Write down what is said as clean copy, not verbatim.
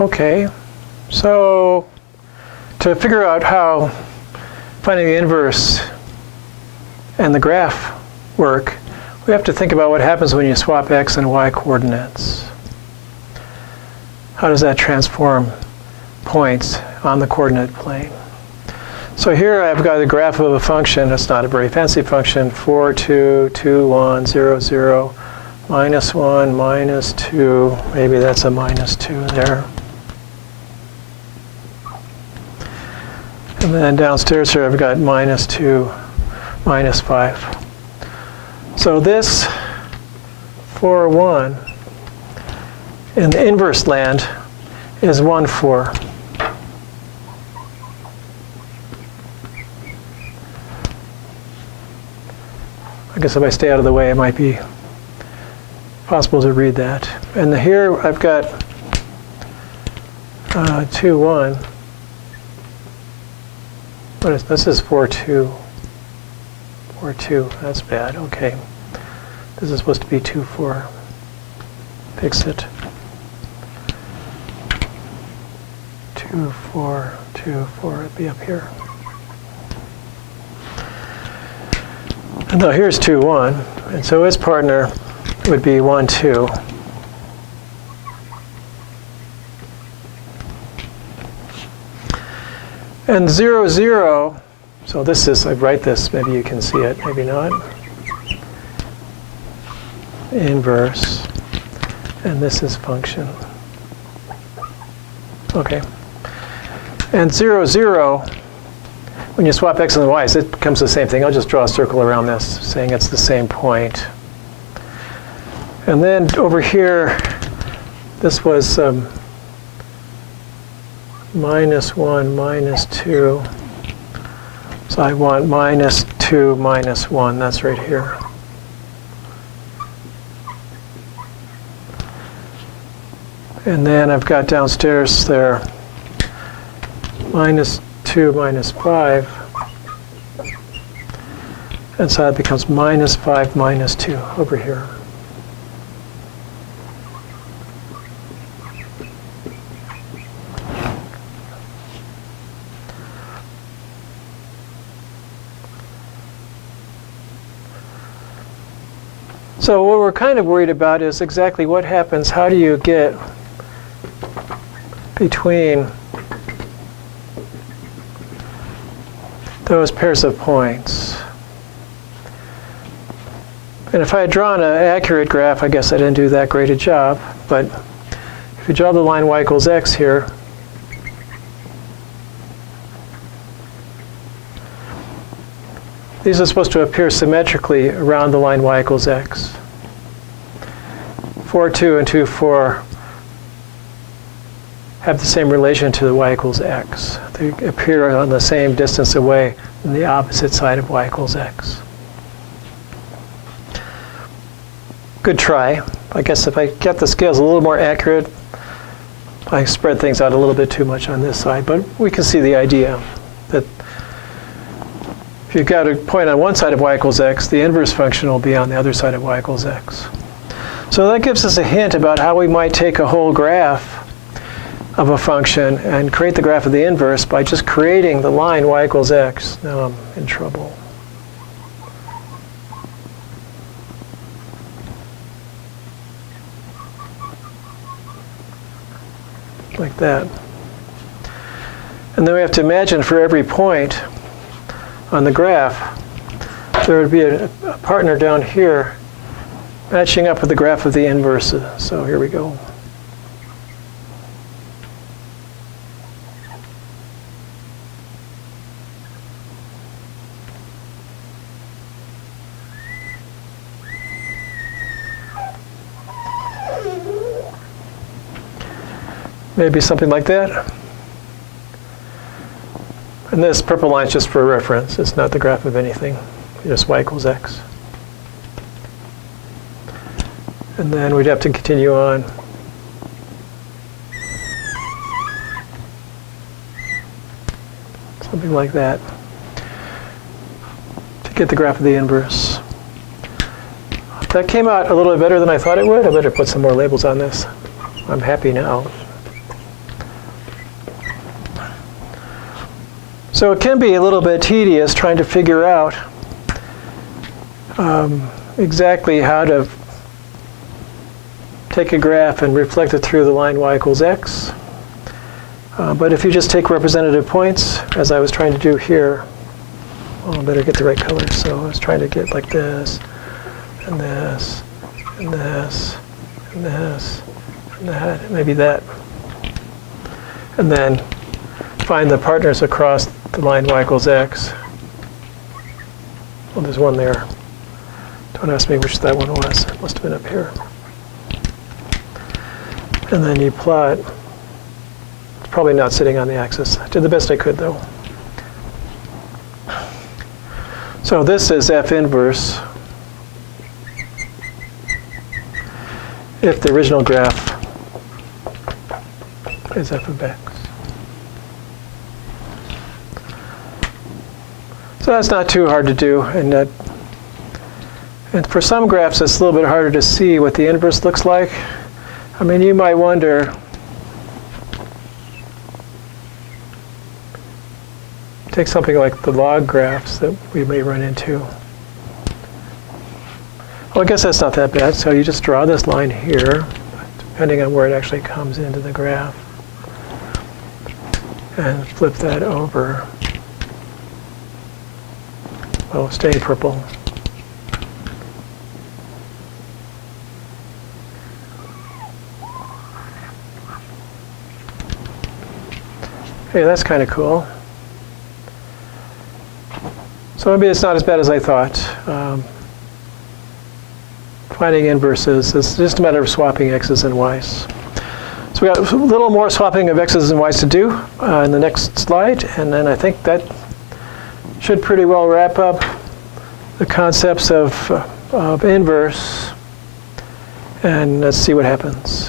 Okay, so to figure out how finding the inverse and the graph work, we have to think about what happens when you swap x and y coordinates. How does that transform points on the coordinate plane? So here I've got a graph of a function. It's not a very fancy function. 4, 2, 2, 1, 0, 0, minus 1, minus 2. Maybe that's a minus 2 there. And then downstairs here I've got minus 2, minus 5. So this 4, 1 in the inverse land is 1, 4. I guess if I stay out of the way, it might be possible to read that. And here I've got 2, 1. What is this? Is 4, 2. 4, 2. That's bad. Okay. This is supposed to be 2, 4. Fix it. 2, 4, 2, 4. It'd be up here. And now here's 2, 1. And so his partner would be 1, 2. And 0, 0, so this is, I write this, maybe you can see it, maybe not. Inverse, and this is function. Okay. And 0, 0, when you swap x and y, it becomes the same thing. I'll just draw a circle around this, saying it's the same point. And then over here, this was minus 1, minus 2. So I want minus 2, minus 1. That's right here. And then I've got downstairs there minus 2, minus 5. And so that becomes minus 5, minus 2 over here. So what we're kind of worried about is exactly what happens. How do you get between those pairs of points? And if I had drawn an accurate graph, I guess I didn't do that great a job. But if you draw the line y equals x here, these are supposed to appear symmetrically around the line y equals x. 4, 2 and 2, 4 have the same relation to the y equals x. They appear on the same distance away on the opposite side of y equals x. Good try. I guess if I get the scales a little more accurate, I spread things out a little bit too much on this side, but we can see the idea that if you've got a point on one side of y equals x, the inverse function will be on the other side of y equals x. So that gives us a hint about how we might take a whole graph of a function and create the graph of the inverse by just creating the line y equals x. Now I'm in trouble. Like that. And then we have to imagine for every point on the graph, there would be a partner down here matching up with the graph of the inverse. So here we go. Maybe something like that. And this purple line is just for reference. It's not the graph of anything. Just y equals x. And then we'd have to continue on. Something like that. To get the graph of the inverse. That came out a little bit better than I thought it would. I better put some more labels on this. I'm happy now. So it can be a little bit tedious trying to figure out exactly how to take a graph and reflect it through the line y equals x. But if you just take representative points, as I was trying to do here, well, I better get the right color. So I was trying to get like this, and this, and this, and this, and that, maybe that. And then find the partners across the line y equals x. Well, there's one there. Don't ask me which that one was. It must have been up here. And then you plot. It's probably not sitting on the axis. I did the best I could, though. So this is F inverse if the original graph is f of x. So that's not too hard to do, and for some graphs it's a little bit harder to see what the inverse looks like. I mean, you might wonder, take something like the log graphs that we may run into. Well, I guess that's not that bad. So you just draw this line here, depending on where it actually comes into the graph, and flip that over. Oh, stay purple. Hey, that's kind of cool. So maybe it's not as bad as I thought. Finding inverses, it's just a matter of swapping x's and y's. So we got a little more swapping of x's and y's to do in the next slide, and then I think that should pretty well wrap up the concepts of inverse, and let's see what happens.